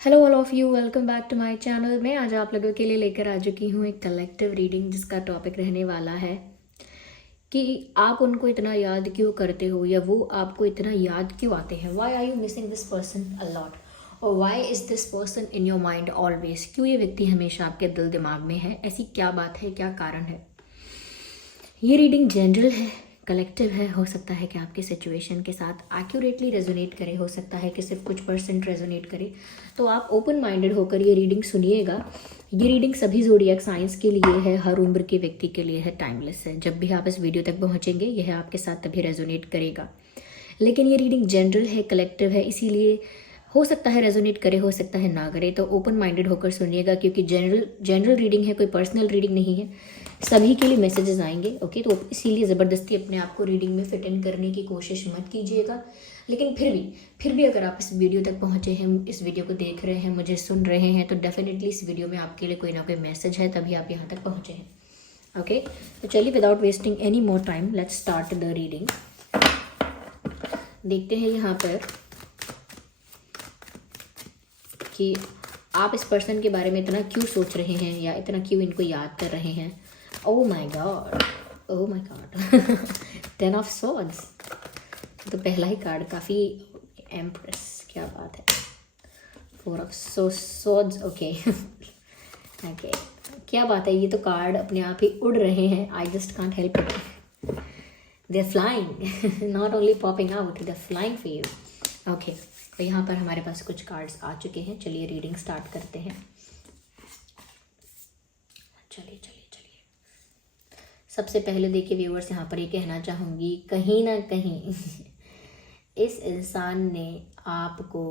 Hello all of you, welcome back to my channel. मैं आज आप लोगों के लिए लेकर आ चुकी हूँ एक कलेक्टिव रीडिंग जिसका टॉपिक रहने वाला है कि आप उनको इतना याद क्यों करते हो या वो आपको इतना याद क्यों आते हैं। Why are you missing this person a lot और why is this person in your mind always. क्यों ये व्यक्ति हमेशा आपके दिल दिमाग में है, ऐसी क्या बात है, क्या कारण है। ये रीडिंग जनरल है, कलेक्टिव है। हो सकता है कि आपके सिचुएशन के साथ एक्यूरेटली रेजोनेट करे, हो सकता है कि सिर्फ कुछ परसेंट रेजोनेट करे। तो आप ओपन माइंडेड होकर ये रीडिंग सुनिएगा। ये रीडिंग सभी ज़ोडिएक साइंस के लिए है, हर उम्र के व्यक्ति के लिए है, टाइमलेस है। जब भी आप इस वीडियो तक पहुँचेंगे यह आपके साथ तभी रेजोनेट करेगा। लेकिन ये रीडिंग जनरल है, कलेक्टिव है, इसीलिए हो सकता है रेजोनेट करे, हो सकता है ना करे। तो ओपन माइंडेड होकर सुनिएगा क्योंकि जनरल रीडिंग है, कोई पर्सनल रीडिंग नहीं है। सभी के लिए मैसेजेस आएंगे, ओके। तो इसीलिए ज़बरदस्ती अपने आप को रीडिंग में फिट इन करने की कोशिश मत कीजिएगा। लेकिन फिर भी अगर आप इस वीडियो तक पहुँचे हैं, इस वीडियो को देख रहे हैं, मुझे सुन रहे हैं, तो डेफिनेटली इस वीडियो में आपके लिए कोई ना कोई मैसेज है, तभी आप यहाँ तक पहुँचे हैं, ओके। तो चलिए without wasting any more time let's start the reading. देखते हैं यहाँ पर कि आप इस पर्सन के बारे में इतना क्यों सोच रहे हैं या इतना क्यों इनको याद कर रहे हैं। Oh my God, oh my God. 10 of swords. तो पहला ही कार्ड काफ़ी, एम्प्रेस, क्या बात है। 4 ऑफ सॉर्ड्स, ओके। ओके, क्या बात है। ये तो कार्ड अपने आप ही उड़ रहे हैं। I just can't help it, they are flying, not only popping out, they are flying for you, okay. तो यहाँ पर हमारे पास कुछ कार्ड्स आ चुके हैं। चलिए रीडिंग स्टार्ट करते हैं। चलिए चलिए चलिए, सबसे पहले देखिए व्यूअर्स, यहाँ पर ये कहना चाहूँगी, कहीं ना कहीं इस इंसान ने आपको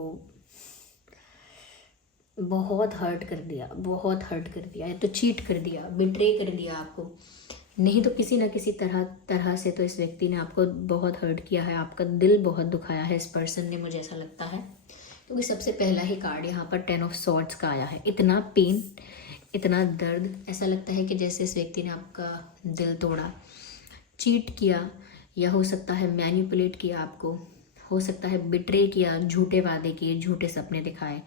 बहुत हर्ट कर दिया, बहुत हर्ट कर दिया, या तो चीट कर दिया, बिट्रे कर दिया आपको। नहीं तो किसी ना किसी तरह से तो इस व्यक्ति ने आपको बहुत हर्ट किया है, आपका दिल बहुत दुखाया है इस पर्सन ने, मुझे ऐसा लगता है। क्योंकि सबसे पहला ही कार्ड यहाँ पर 10 ऑफ सॉर्ड्स का आया है। इतना पेन, इतना दर्द, ऐसा लगता है कि जैसे इस व्यक्ति ने आपका दिल तोड़ा, चीट किया, या हो सकता है मैनिपुलेट किया आपको, हो सकता है बिट्रे किया, झूठे वादे किए, झूठे सपने दिखाए,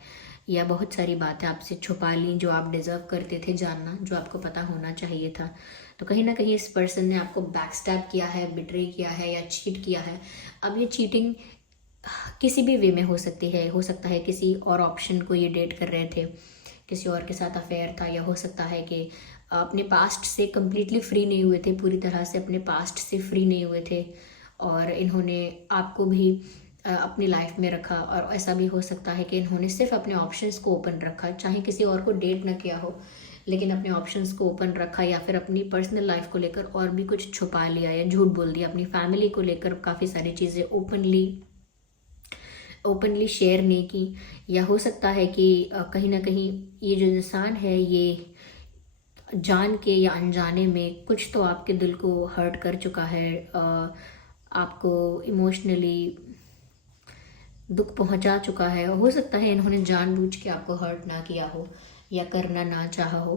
या बहुत सारी बातें आपसे छुपा ली जो आप डिज़र्व करते थे जानना, जो आपको पता होना चाहिए था। तो कहीं ना कहीं इस पर्सन ने आपको बैकस्टैब किया है, बिट्रे किया है या चीट किया है। अब ये चीटिंग किसी भी वे में हो सकती है। हो सकता है किसी और ऑप्शन को ये डेट कर रहे थे, किसी और के साथ अफेयर था, या हो सकता है कि अपने पास्ट से कम्प्लीटली फ्री नहीं हुए थे, पूरी तरह से अपने पास्ट से फ्री नहीं हुए थे, और इन्होंने आपको भी अपनी लाइफ में रखा। और ऐसा भी हो सकता है कि इन्होंने सिर्फ अपने ऑप्शंस को ओपन रखा, चाहे किसी और को डेट ना किया हो, लेकिन अपने ऑप्शंस को ओपन रखा, या फिर अपनी पर्सनल लाइफ को लेकर और भी कुछ छुपा लिया या झूठ बोल दिया। अपनी फैमिली को लेकर काफ़ी सारी चीज़ें ओपनली शेयर नहीं की। या हो सकता है कि कहीं ना कहीं ये जो इंसान है ये जान के या अनजाने में कुछ तो आपके दिल को हर्ट कर चुका है, आपको इमोशनली दुख पहुंचा चुका है। हो सकता है इन्होंने जानबूझ के आपको हर्ट ना किया हो या करना ना चाहा हो,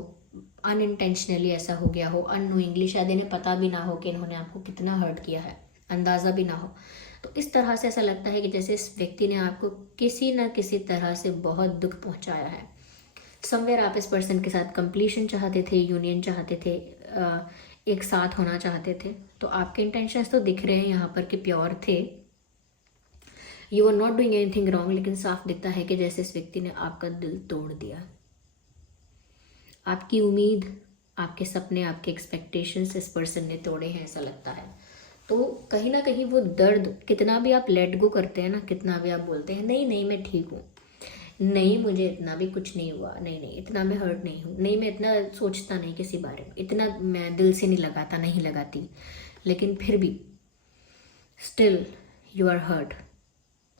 अनइंटेंशनली ऐसा हो गया हो, अननोइंगली, शायद इन्हें पता भी ना हो कि इन्होंने आपको कितना हर्ट किया है, अंदाज़ा भी ना हो। तो इस तरह से ऐसा लगता है कि जैसे इस व्यक्ति ने आपको किसी न किसी तरह से बहुत दुख पहुंचाया है। समवेयर आप इस पर्सन के साथ कंप्लीशन चाहते थे, यूनियन चाहते थे, एक साथ होना चाहते थे। तो आपके इंटेंशंस तो दिख रहे हैं यहाँ पर कि प्योर थे, you are not doing anything wrong. लेकिन साफ दिखता है कि जैसे इस व्यक्ति ने आपका दिल तोड़ दिया। आपकी उम्मीद, आपके सपने, आपके एक्सपेक्टेशंस इस पर्सन ने तोड़े हैं, ऐसा लगता है। तो कहीं ना कहीं वो दर्द, कितना भी आप लेट गो करते हैं ना, कितना भी आप बोलते हैं नहीं नहीं मैं ठीक हूँ, नहीं मुझे इतना भी कुछ नहीं हुआ, नहीं नहीं इतना मैं हर्ट नहीं हूँ, नहीं मैं इतना सोचता नहीं किसी बारे में, इतना मैं दिल से नहीं लगाता, नहीं लगाती, लेकिन फिर भी स्टिल यू आर हर्ट।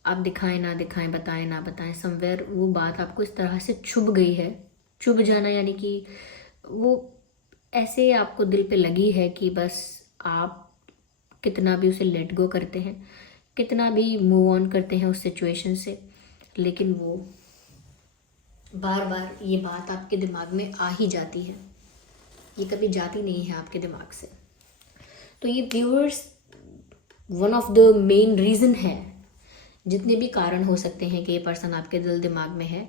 आप दिखाएं ना दिखाएं, बताएं ना बताएं, समवेयर वो बात आपको इस तरह से चुभ गई है। चुभ जाना यानी कि वो ऐसे आपको दिल पे लगी है कि बस आप कितना भी उसे लेट गो करते हैं, कितना भी मूव ऑन करते हैं उस सिचुएशन से, लेकिन वो बार बार ये बात आपके दिमाग में आ ही जाती है, ये कभी जाती नहीं है आपके दिमाग से। तो ये viewers one of the main reason है। जितने भी कारण हो सकते हैं कि ये पर्सन आपके दिल दिमाग में है,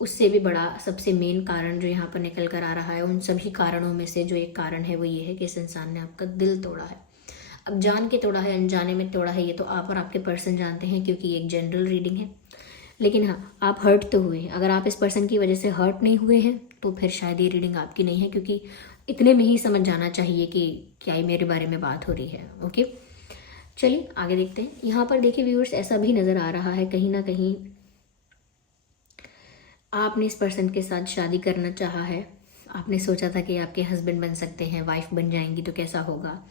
उससे भी बड़ा सबसे मेन कारण जो यहाँ पर निकल कर आ रहा है, उन सभी कारणों में से जो एक कारण है वो ये है कि इस इंसान ने आपका दिल तोड़ा है। अब जान के तोड़ा है, अनजाने में तोड़ा है, ये तो आप और आपके पर्सन जानते हैं, क्योंकि ये एक जनरल रीडिंग है। लेकिन हाँ, आप हर्ट तो हुए हैं। अगर आप इस पर्सन की वजह से हर्ट नहीं हुए हैं तो फिर शायद ये रीडिंग आपकी नहीं है, क्योंकि इतने में ही समझ जाना चाहिए कि क्या ही मेरे बारे में बात हो रही है। ओके, चलिए आगे देखते हैं। यहाँ पर देखिए व्यूअर्स, ऐसा भी नज़र आ रहा है कहीं ना कहीं आपने इस पर्सन के साथ शादी करना चाहा है। आपने सोचा था कि आपके हस्बैंड बन सकते हैं, वाइफ बन जाएंगी तो कैसा होगा,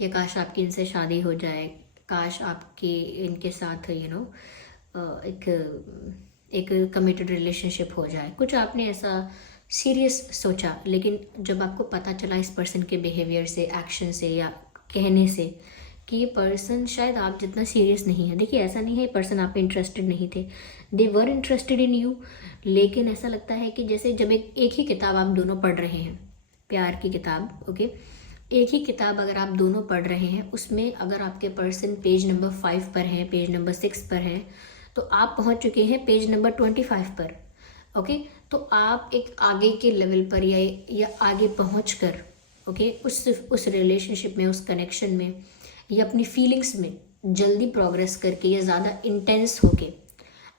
या काश आपकी इनसे शादी हो जाए, काश आपके इनके साथ एक एक कमिटेड रिलेशनशिप हो जाए। कुछ आपने ऐसा सीरियस सोचा, लेकिन जब आपको पता चला इस पर्सन के बिहेवियर से, एक्शन से या कहने से कि ये पर्सन शायद आप जितना सीरियस नहीं है। देखिए ऐसा नहीं है ये पर्सन आप पे इंटरेस्टेड नहीं थे, दे वर इंटरेस्टेड इन यू, लेकिन ऐसा लगता है कि जैसे जब एक ही किताब आप दोनों पढ़ रहे हैं, प्यार की किताब, ओके, एक ही किताब अगर आप दोनों पढ़ रहे हैं, उसमें अगर आपके पर्सन पेज नंबर 5 पर हैं, पेज नंबर 6 पर हैं, तो आप पहुंच चुके हैं पेज नंबर 25 पर। ओके, तो आप एक आगे के लेवल पर या आगे पहुँच कर, ओके, उस रिलेशनशिप में, उस कनेक्शन में या अपनी फीलिंग्स में जल्दी प्रोग्रेस करके या ज़्यादा इंटेंस होके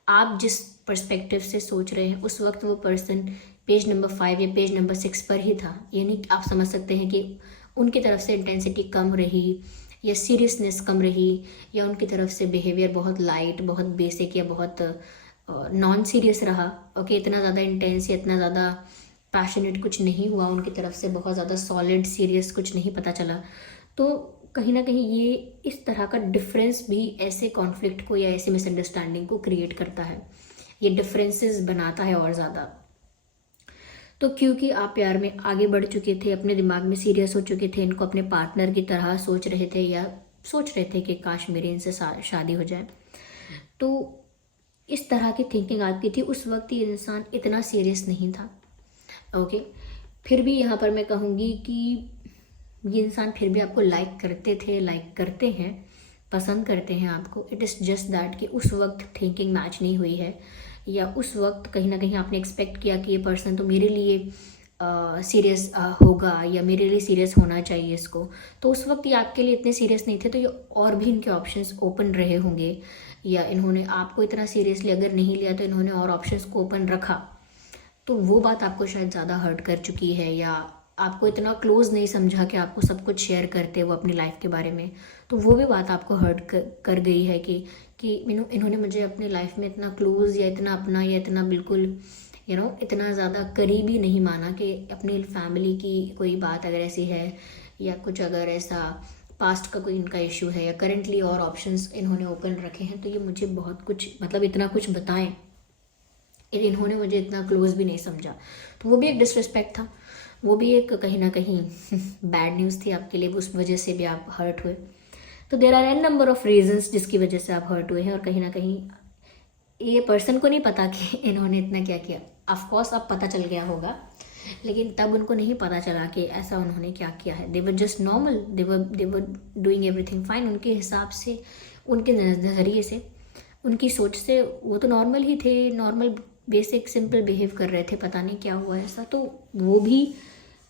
आप जिस पर्सपेक्टिव से सोच रहे हैं, उस वक्त वो पर्सन पेज नंबर 5 या पेज नंबर 6 पर ही था। यानी आप समझ सकते हैं कि उनकी तरफ से इंटेंसिटी कम रही या सीरियसनेस कम रही, या उनकी तरफ से बिहेवियर बहुत लाइट, बहुत बेसिक या बहुत नॉन सीरियस रहा। ओके, इतना ज़्यादा इंटेंस या इतना ज़्यादा पैशनेट कुछ नहीं हुआ उनकी तरफ से, बहुत ज़्यादा सॉलिड सीरियस कुछ नहीं पता चला। तो कहीं ना कहीं ये इस तरह का डिफरेंस भी ऐसे कॉन्फ्लिक्ट को या ऐसे मिसअंडरस्टैंडिंग को क्रिएट करता है, ये डिफरेंसेस बनाता है और ज़्यादा। तो क्योंकि आप प्यार में आगे बढ़ चुके थे, अपने दिमाग में सीरियस हो चुके थे, इनको अपने पार्टनर की तरह सोच रहे थे या सोच रहे थे कि काश मेरी इनसे शादी हो जाए, तो इस तरह की थिंकिंग आपकी थी। उस वक्त ये इंसान इतना सीरियस नहीं था। ओके, फिर भी यहाँ पर मैं कहूँगी कि ये इंसान फिर भी आपको लाइक करते थे, लाइक करते हैं, पसंद करते हैं आपको। इट इज़ जस्ट दैट कि उस वक्त थिंकिंग मैच नहीं हुई है, या उस वक्त कहीं ना कहीं आपने एक्सपेक्ट किया कि ये पर्सन तो मेरे लिए सीरियस होगा या मेरे लिए सीरियस होना चाहिए इसको, तो उस वक्त ये आपके लिए इतने सीरियस नहीं थे, तो ये और भी इनके ऑप्शंस ओपन रहे होंगे, या इन्होंने आपको इतना सीरियसली अगर नहीं लिया तो इन्होंने और ऑप्शंस को ओपन रखा। तो वो बात आपको शायद ज़्यादा हर्ट कर चुकी है, या आपको इतना क्लोज नहीं समझा कि आपको सब कुछ शेयर करते वो अपनी लाइफ के बारे में, तो वो भी बात आपको हर्ट कर गई है कि इन्होंने मुझे अपनी लाइफ में इतना क्लोज या इतना अपना या इतना बिल्कुल इतना ज़्यादा करीबी नहीं माना कि अपनी फैमिली की कोई बात अगर ऐसी है या कुछ अगर ऐसा पास्ट का कोई इनका इशू है या करेंटली और ऑप्शंस इन्होंने ओपन रखे हैं, तो ये मुझे बहुत कुछ इतना कुछ बताएं, इन्होंने मुझे इतना क्लोज भी नहीं समझा। तो वो भी एक डिसरिस्पेक्ट था, वो भी एक कहीं ना कहीं बैड न्यूज़ थी आपके लिए, उस वजह से भी आप हर्ट हुए। तो there are an number of reasons जिसकी वजह से आप हर्ट हुए हैं, और कहीं ना कहीं ये पर्सन को नहीं पता कि इन्होंने इतना क्या किया। ऑफकोर्स अब पता चल गया होगा, लेकिन तब उनको नहीं पता चला कि ऐसा उन्होंने क्या किया है। They were just normal, they were doing everything fine. उनके हिसाब से, उनके नज़रिए से, उनकी सोच से वो तो नॉर्मल ही थे, नॉर्मल बेसिक सिंपल बिहेव कर रहे थे। पता नहीं क्या हुआ ऐसा, तो वो भी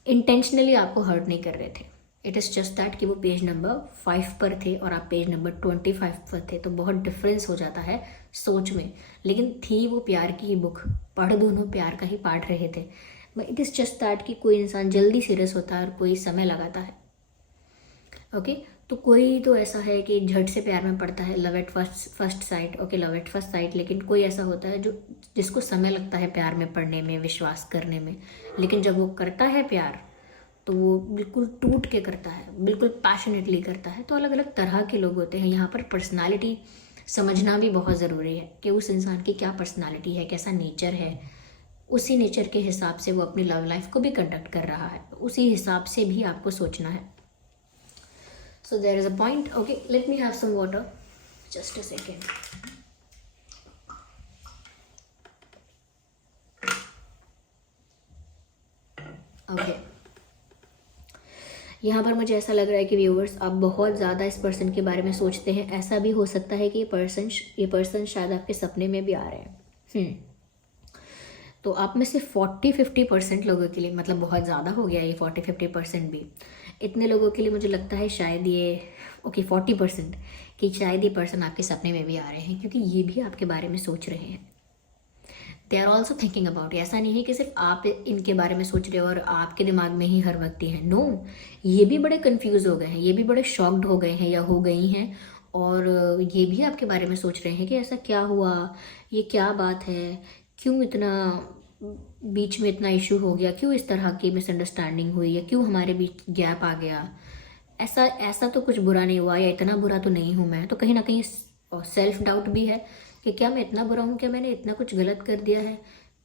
इंटेंशनली आपको हर्ट नहीं कर रहे थे। इट इज़ जस्ट दैट कि वो पेज नंबर 5 पर थे और आप पेज नंबर 25 पर थे, तो बहुत डिफरेंस हो जाता है सोच में। लेकिन थी वो प्यार की ही बुक, पढ़ दोनों प्यार का ही पढ़ रहे थे। But it is just that कि कोई इंसान जल्दी सीरियस होता है और कोई समय लगाता है। ओके, तो कोई तो ऐसा है कि झट से प्यार में पड़ता है, love at first sight. Okay, love at first sight, लेकिन कोई ऐसा होता है जिसको समय लगता है प्यार में पड़ने में, विश्वास करने में, लेकिन जब वो करता है प्यार तो वो बिल्कुल टूट के करता है, बिल्कुल पैशनेटली करता है। तो अलग अलग तरह के लोग होते हैं। यहाँ पर पर्सनालिटी समझना भी बहुत ज़रूरी है कि उस इंसान की क्या पर्सनालिटी है, कैसा नेचर है। उसी नेचर के हिसाब से वो अपनी लव लाइफ को भी कंडक्ट कर रहा है, उसी हिसाब से भी आपको सोचना है। So there is a point. Okay, let me have some water. Just a second. Okay. यहाँ पर मुझे ऐसा लग रहा है कि व्यूअर्स आप बहुत ज़्यादा इस पर्सन के बारे में सोचते हैं। ऐसा भी हो सकता है कि ये पर्सन शायद आपके सपने में भी आ रहे हैं। तो आप में से 40-50% लोगों के लिए, मतलब बहुत ज़्यादा हो गया ये 40-50% भी, इतने लोगों के लिए मुझे लगता है शायद ये ओके 40% कि शायद ये पर्सन आपके सपने में भी आ रहे हैं, क्योंकि ये भी आपके बारे में सोच रहे हैं। They are also thinking about. ऐसा नहीं है कि सिर्फ आप इनके बारे में सोच रहे हो और आपके दिमाग में ही हर वक्त ही है। नो, ये भी बड़े कंफ्यूज हो गए हैं, ये भी बड़े शॉक्ड हो गए हैं या हो गई हैं, और ये भी आपके बारे में सोच रहे हैं कि ऐसा क्या हुआ, ये क्या बात है, क्यों इतना बीच में इतना इशू हो गया, क्यों इस तरह की मिसअंडरस्टैंडिंग हुई, या क्यों हमारे बीच गैप आ गया। ऐसा ऐसा तो कुछ बुरा नहीं हुआ, या इतना बुरा तो नहीं हूँ मैं। तो कहीं ना कहीं सेल्फ डाउट भी है कि क्या मैं इतना बुरा हूँ, क्या मैंने इतना कुछ गलत कर दिया है,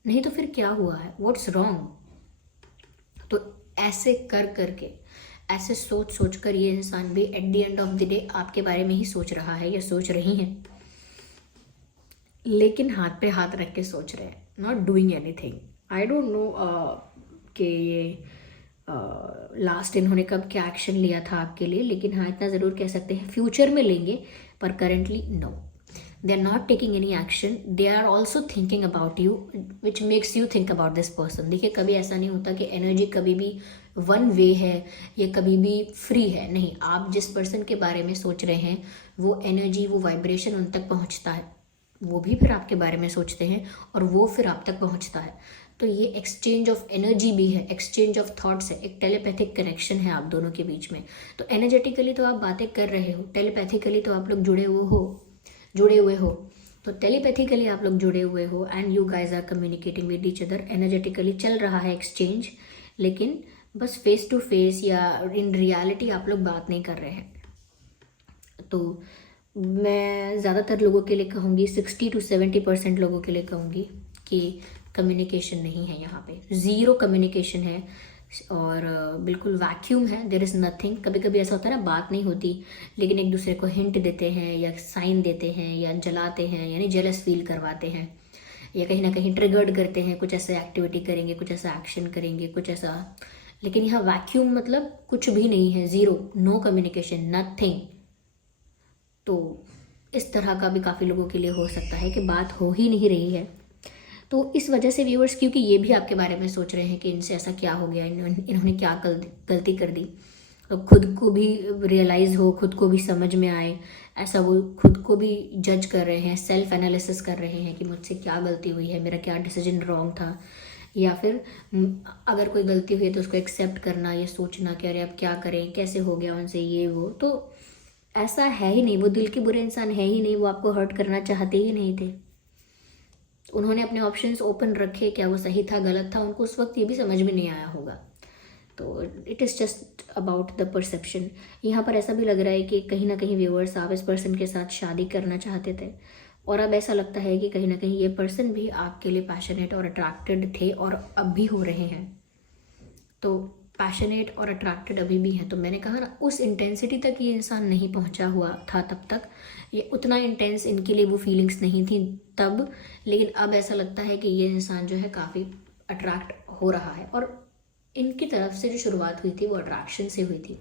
नहीं तो फिर क्या हुआ है, व्हाट्स रॉन्ग। तो ऐसे कर करके, ऐसे सोच सोच कर ये इंसान भी at the end of the day आपके बारे में ही सोच रहा है या सोच रही है, लेकिन हाथ पे हाथ रख के सोच रहे हैं, not doing anything. I don't know कि ये लास्ट इन्होंने कब क्या एक्शन लिया था आपके लिए, लेकिन हाँ इतना ज़रूर कह सकते हैं फ्यूचर में लेंगे, पर currently no, they are not taking any action. They are also thinking about you, which makes you think about this person. देखिए कभी ऐसा नहीं होता कि एनर्जी कभी भी वन वे है या कभी भी फ्री है, नहीं। आप जिस पर्सन के बारे में सोच रहे हैं वो एनर्जी, वो वाइब्रेशन उन तक पहुंचता है, वो भी फिर आपके बारे में सोचते हैं और वो फिर आप तक पहुंचता है। तो ये एक्सचेंज ऑफ एनर्जी भी है, एक्सचेंज ऑफ थॉट्स है, एक टेलीपैथिक कनेक्शन है आप दोनों के बीच में। तो एनर्जेटिकली तो आप बातें कर रहे हो, टेलीपैथिकली तो आप लोग जुड़े हुए हो, तो टेलीपैथिकली आप लोग जुड़े हुए हो, and you guys are communicating with each other. Energetically चल रहा है एक्सचेंज, लेकिन बस फेस टू फेस या इन रियलिटी आप लोग बात नहीं कर रहे हैं। तो मैं ज़्यादातर लोगों के लिए कहूँगी, 60-70% लोगों के लिए कहूँगी कि कम्युनिकेशन नहीं है, यहाँ पे ज़ीरो कम्युनिकेशन है और बिल्कुल वैक्यूम है, देयर इज़ नथिंग। कभी कभी ऐसा होता है ना, बात नहीं होती लेकिन एक दूसरे को हिंट देते हैं या साइन देते हैं या जलाते हैं, यानी जेलस फील करवाते हैं, या कहीं ना कहीं ट्रिगर्ड करते हैं, कुछ ऐसा एक्टिविटी करेंगे, कुछ ऐसा एक्शन करेंगे, कुछ ऐसा। लेकिन यहाँ वैक्यूम मतलब कुछ भी नहीं है, ज़ीरो, नो कम्युनिकेशन, नथिंग। तो इस तरह का भी काफ़ी लोगों के लिए हो सकता है कि बात हो ही नहीं रही है। तो इस वजह से व्यूअर्स, क्योंकि ये भी आपके बारे में सोच रहे हैं कि इनसे ऐसा क्या हो गया, इन्होंने क्या गलती कर दी, तो खुद को भी रियलाइज़ हो, खुद को भी समझ में आए, ऐसा वो खुद को भी जज कर रहे हैं, सेल्फ एनालिसिस कर रहे हैं कि मुझसे क्या गलती हुई है, मेरा क्या डिसीजन रॉन्ग था, या फिर अगर कोई गलती हुई है तो उसको एक्सेप्ट करना, ये सोचना कि अरे अब क्या करें, कैसे हो गया उनसे ये वो। तो ऐसा है ही नहीं, वो दिल के बुरे इंसान है ही नहीं, वो आपको हर्ट करना चाहते ही नहीं थे। उन्होंने अपने ऑप्शंस ओपन रखे, क्या वो सही था गलत था, उनको उस वक्त ये भी समझ में नहीं आया होगा। तो it is just about the perception. यहाँ पर ऐसा भी लग रहा है कि कहीं ना कहीं व्यूअर्स, आप इस पर्सन के साथ शादी करना चाहते थे, और अब ऐसा लगता है कि कहीं ना कहीं ये पर्सन भी आपके लिए पैशनेट और अट्रैक्टेड थे और अब भी हो रहे हैं। तो पैशनेट और अट्रैक्टेड अभी भी हैं। तो मैंने कहा ना, उस इंटेंसिटी तक ये इंसान नहीं पहुंचा हुआ था तब तक, ये उतना इंटेंस इनके लिए वो फीलिंग्स नहीं थी तब, लेकिन अब ऐसा लगता है कि ये इंसान जो है काफ़ी अट्रैक्ट हो रहा है। और इनकी तरफ से जो शुरुआत हुई थी वो अट्रैक्शन से हुई थी।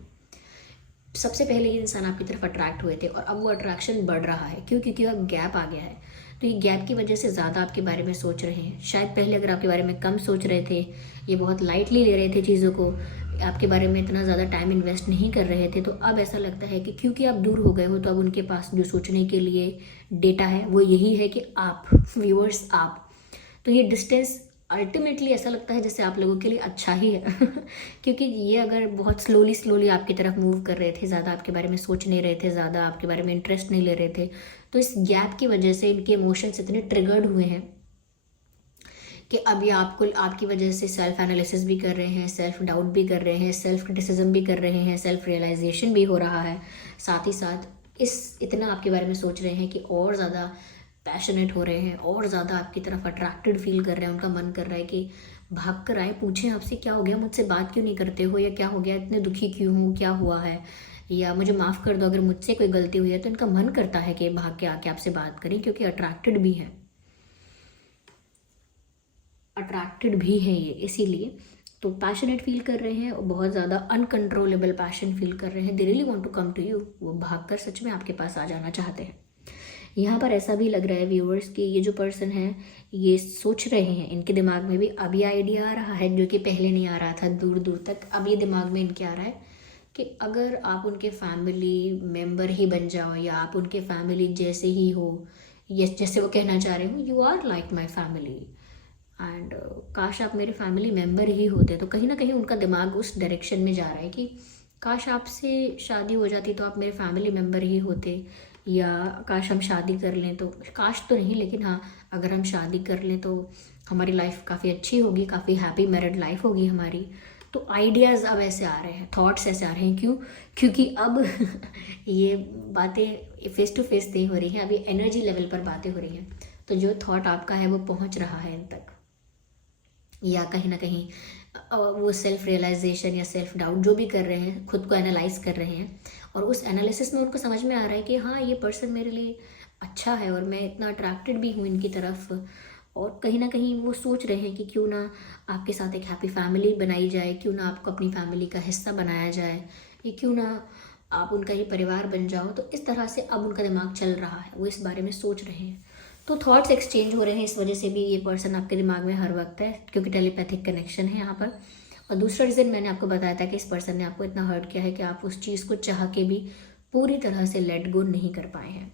सबसे पहले ये इंसान आपकी तरफ अट्रैक्ट हुए थे और अब वो अट्रैक्शन बढ़ रहा है। क्यों? क्योंकि अब गैप आ गया है। तो ये गैप की वजह से ज़्यादा आपके बारे में सोच रहे हैं। शायद पहले अगर आपके बारे में कम सोच रहे थे, ये बहुत लाइटली ले रहे थे चीज़ों को, आपके बारे में इतना ज़्यादा टाइम इन्वेस्ट नहीं कर रहे थे, तो अब ऐसा लगता है कि क्योंकि आप दूर हो गए हो, तो अब उनके पास जो सोचने के लिए डेटा है वो यही है कि आप, व्यूअर्स आप। तो ये डिस्टेंस अल्टीमेटली ऐसा लगता है जैसे आप लोगों के लिए अच्छा ही है क्योंकि ये अगर बहुत स्लोली आपकी तरफ मूव कर रहे थे, ज़्यादा आपके बारे में सोच नहीं रहे थे, ज़्यादा आपके बारे में इंटरेस्ट नहीं ले रहे थे, तो इस गैप की वजह से इनके इमोशंस इतने ट्रिगर्ड हुए हैं कि अभी आपको, आपकी वजह से सेल्फ एनालिसिस भी कर रहे हैं, सेल्फ डाउट भी कर रहे हैं, सेल्फ क्रिटिसिज्म भी कर रहे हैं, सेल्फ रियलाइजेशन भी हो रहा है। साथ ही साथ इतना आपके बारे में सोच रहे हैं कि और ज़्यादा पैशनेट हो रहे हैं, और ज़्यादा आपकी तरफ अट्रैक्टेड फील कर रहे हैं। उनका मन कर रहा है कि भाग कर आए, पूछें आपसे क्या हो गया, मुझसे बात क्यों नहीं करते हो, या क्या हो गया, इतने दुखी क्यों हूँ, क्या हुआ है, या मुझे माफ़ कर दो अगर मुझसे कोई गलती हुई है। तो इनका मन करता है कि भाग के आके आपसे बात करें, क्योंकि अट्रैक्टेड भी है ये, इसीलिए। तो पैशनेट फील कर रहे हैं और बहुत ज़्यादा अनकंट्रोलेबल पैशन फील कर रहे हैं। They really want to come to you, वो भागकर सच में आपके पास आ जाना चाहते हैं। यहाँ पर ऐसा भी लग रहा है व्यूअर्स कि ये जो पर्सन है ये सोच रहे हैं, इनके दिमाग में भी अभी आइडिया आ रहा है जो कि पहले नहीं आ रहा था दूर दूर तक। अब ये दिमाग में इनके आ रहा है कि अगर आप उनके फैमिली मेम्बर ही बन जाओ या आप उनके फैमिली जैसे ही हो, ये जैसे वो कहना चाह रहे हो you are like my family and काश आप मेरे फैमिली मेम्बर ही होते। तो कहीं ना कहीं उनका दिमाग उस डायरेक्शन में जा रहा है कि काश आपसे शादी हो जाती तो आप मेरे फैमिली मेम्बर ही होते, या काश हम शादी कर लें तो, काश तो नहीं लेकिन हाँ अगर हम शादी कर लें तो हमारी लाइफ काफ़ी अच्छी होगी, काफ़ी हैप्पी मैरिड लाइफ होगी हमारी। तो आइडियाज़ अब ऐसे आ रहे हैं, थॉट्स ऐसे आ रहे हैं। क्यों? क्योंकि अब ये बातें फेस टू फेस नहीं हो रही हैं, अभी एनर्जी लेवल पर बातें हो रही हैं। तो जो थॉट आपका है वो पहुंच रहा है इन तक, या कहीं ना कहीं वो सेल्फ रियलाइजेशन या सेल्फ डाउट जो भी कर रहे हैं, खुद को एनालाइज कर रहे हैं, और उस एनालिसिस में उनको समझ में आ रहा है कि हाँ ये पर्सन मेरे लिए अच्छा है और मैं इतना अट्रैक्टेड भी हूँ इनकी तरफ। और कहीं ना कहीं वो सोच रहे हैं कि क्यों ना आपके साथ एक हैप्पी फैमिली बनाई जाए, क्यों ना आपको अपनी फैमिली का हिस्सा बनाया जाए, या क्यों ना आप उनका ही परिवार बन जाओ। तो इस तरह से अब उनका दिमाग चल रहा है, वो इस बारे में सोच रहे हैं। तो थॉट्स एक्सचेंज हो रहे हैं, इस वजह से भी ये पर्सन आपके दिमाग में हर वक्त है, क्योंकि टेलीपैथिक कनेक्शन है यहाँ पर। और दूसरा रीज़न मैंने आपको बताया था कि इस पर्सन ने आपको इतना हर्ट किया है कि आप उस चीज़ को चाह के भी पूरी तरह से लेट गो नहीं कर पाए हैं।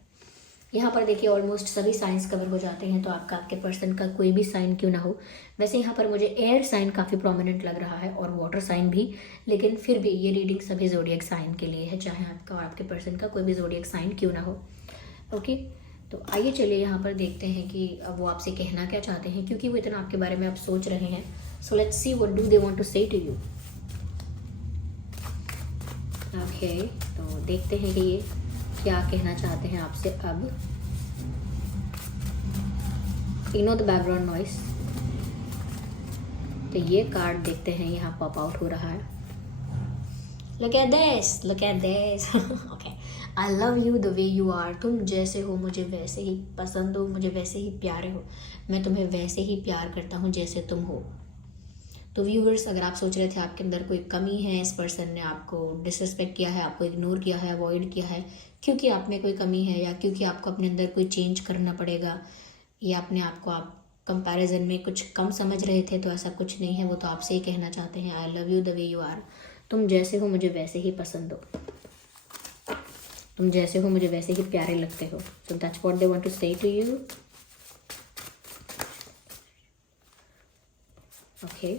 यहाँ पर देखिए ऑलमोस्ट सभी साइंस कवर हो जाते हैं, तो आपका आपके पर्सन का कोई भी साइन क्यों ना हो। वैसे यहाँ पर मुझे एयर साइन काफ़ी प्रोमिनेंट लग रहा है और वाटर साइन भी, लेकिन फिर भी ये रीडिंग सभी जोडियक साइन के लिए है, चाहे आपका और आपके पर्सन का कोई भी जोडियक साइन क्यों ना हो। ओके, तो आइए चलिए यहाँ पर देखते हैं कि अब वो आपसे कहना क्या चाहते हैं, क्योंकि वो इतना आपके बारे में आप सोच रहे हैं। So let's see what do they want to say to you. Okay, तो देखते हैं कि ये क्या कहना चाहते हैं आपसे अब। Ignore the background noise. तो ये कार्ड देखते हैं यहाँ पॉप आउट हो रहा है। Look at this, look at this. Okay, I love you the way you are. तुम जैसे हो मुझे वैसे ही पसंद हो, मुझे वैसे ही प्यारे हो, मैं तुम्हें वैसे ही प्यार करता हूँ जैसे तुम हो। तो व्यूवर्स, अगर आप सोच रहे थे आपके अंदर कोई कमी है, इस पर्सन ने आपको डिसरिस्पेक्ट किया है, आपको इग्नोर किया है, अवॉइड किया है, क्योंकि आप में कोई कमी है या क्योंकि आपको अपने अंदर कोई चेंज करना पड़ेगा, या अपने आप को आप कंपैरिजन में कुछ कम समझ रहे थे, तो ऐसा कुछ नहीं है। वो तो आपसे ही कहना चाहते हैं I love you the way you are. तुम जैसे हो मुझे वैसे ही पसंद हो, तुम जैसे हो मुझे वैसे ही प्यारे लगते हो। So that's what they want to say to you. Okay,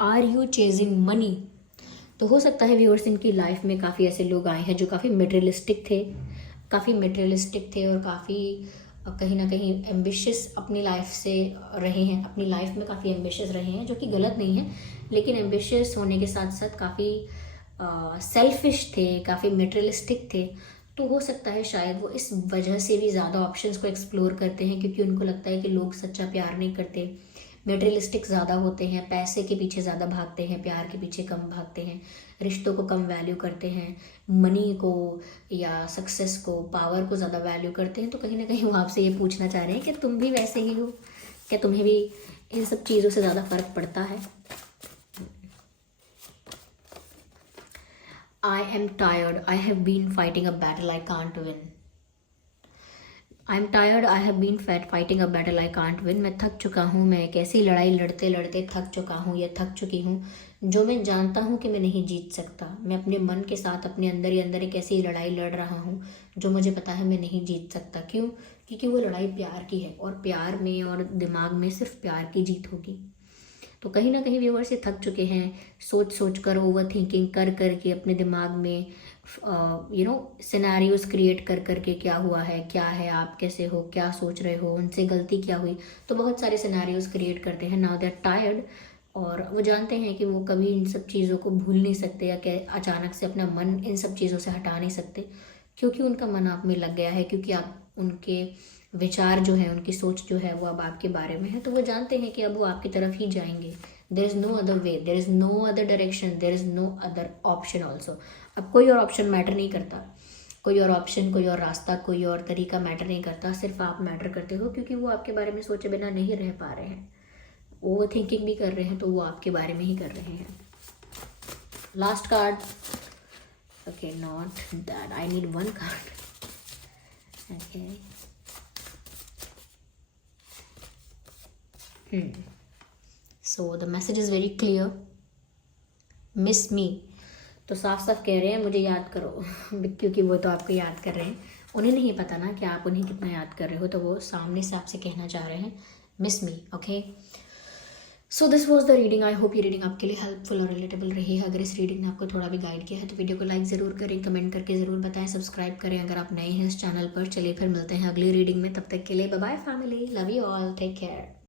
are you chasing money. तो हो सकता है व्यूअर्स इनकी लाइफ में काफ़ी ऐसे लोग आए हैं जो काफ़ी मटेरियलिस्टिक थे और काफ़ी कहीं ना कहीं एम्बिशियस अपनी लाइफ से रहे हैं, अपनी लाइफ में काफ़ी एम्बिशियस रहे हैं, जो कि गलत नहीं है, लेकिन एम्बिशियस होने के साथ साथ काफ़ी सेल्फिश थे, काफ़ी मटेरियलिस्टिक थे। तो हो सकता है शायद वो इस वजह से भी ज़्यादा ऑप्शंस को एक्सप्लोर करते हैं, क्योंकि उनको लगता है कि लोग सच्चा प्यार नहीं करते, मटेरियलिस्टिक ज़्यादा होते हैं, पैसे के पीछे ज़्यादा भागते हैं, प्यार के पीछे कम भागते हैं, रिश्तों को कम वैल्यू करते हैं, मनी को या सक्सेस को, पावर को ज़्यादा वैल्यू करते हैं। तो कहीं ना कहीं वो आपसे ये पूछना चाह रहे हैं कि तुम भी वैसे ही हो क्या, तुम्हें भी इन सब चीज़ों से ज़्यादा फ़र्क पड़ता है। I am tired. I have been fighting a battle I can't win. I am tired. I have been fighting a battle I can't win. मैं थक चुका हूँ, मैं एक ऐसी लड़ाई लड़ते लड़ते थक चुका हूँ या थक चुकी हूँ जो मैं जानता हूँ कि मैं नहीं जीत सकता। मैं अपने मन के साथ अपने अंदर ही अंदर एक ऐसी लड़ाई लड़ रहा हूँ जो मुझे पता है मैं नहीं जीत सकता। क्यों? क्योंकि वो लड़ाई प्यार की है, और प्यार में और दिमाग में सिर्फ प्यार की जीत होगी। तो कहीं ना कहीं व्यूअर्स से थक चुके हैं, सोच कर, ओवर थिंकिंग कर के अपने दिमाग में सिनेरियोज क्रिएट कर के क्या हुआ है, क्या है, आप कैसे हो, क्या सोच रहे हो, उनसे गलती क्या हुई, तो बहुत सारे सिनेरियोज क्रिएट करते हैं। नाउ दे आर टायर्ड, और वो जानते हैं कि वो कभी इन सब चीज़ों को भूल नहीं सकते, या अचानक से अपना मन इन सब चीज़ों से हटा नहीं सकते, क्योंकि उनका मन आप में लग गया है, क्योंकि आप उनके विचार जो है, उनकी सोच जो है वो अब आपके बारे में है। तो वो जानते हैं कि अब वो आपकी तरफ ही जाएंगे। There is no other way, there is no other direction, there is no other option also. अब कोई और ऑप्शन मैटर नहीं करता, कोई और ऑप्शन, कोई और रास्ता, कोई और तरीका मैटर नहीं करता, सिर्फ आप मैटर करते हो, क्योंकि वो आपके बारे में सोचे बिना नहीं रह पा रहे हैं। ओवर थिंकिंग भी कर रहे हैं तो वो आपके बारे में ही कर रहे हैं। Last card, okay, not that, I need one card. Okay. So the message is very clear. Miss me. तो साफ साफ कह रहे हैं मुझे याद करो क्योंकि वो तो आपको याद कर रहे हैं, उन्हें नहीं पता ना कि आप उन्हें कितना याद कर रहे हो, तो वो सामने से आपसे कहना चाह रहे हैं miss me. Okay, so this was the reading. I hope ये रीडिंग आपके लिए हेल्पफुल और रिलेटेबल रही है. अगर इस रीडिंग ने आपको थोड़ा भी गाइड किया है तो वीडियो को लाइक ज़रूर करें, कमेंट करके ज़रूर बताएं, सब्सक्राइब करें अगर आप नए हैं इस चैनल पर. चलिए फिर मिलते हैं अगली रीडिंग में, तब तक के लिए bye bye family, love you all, take care.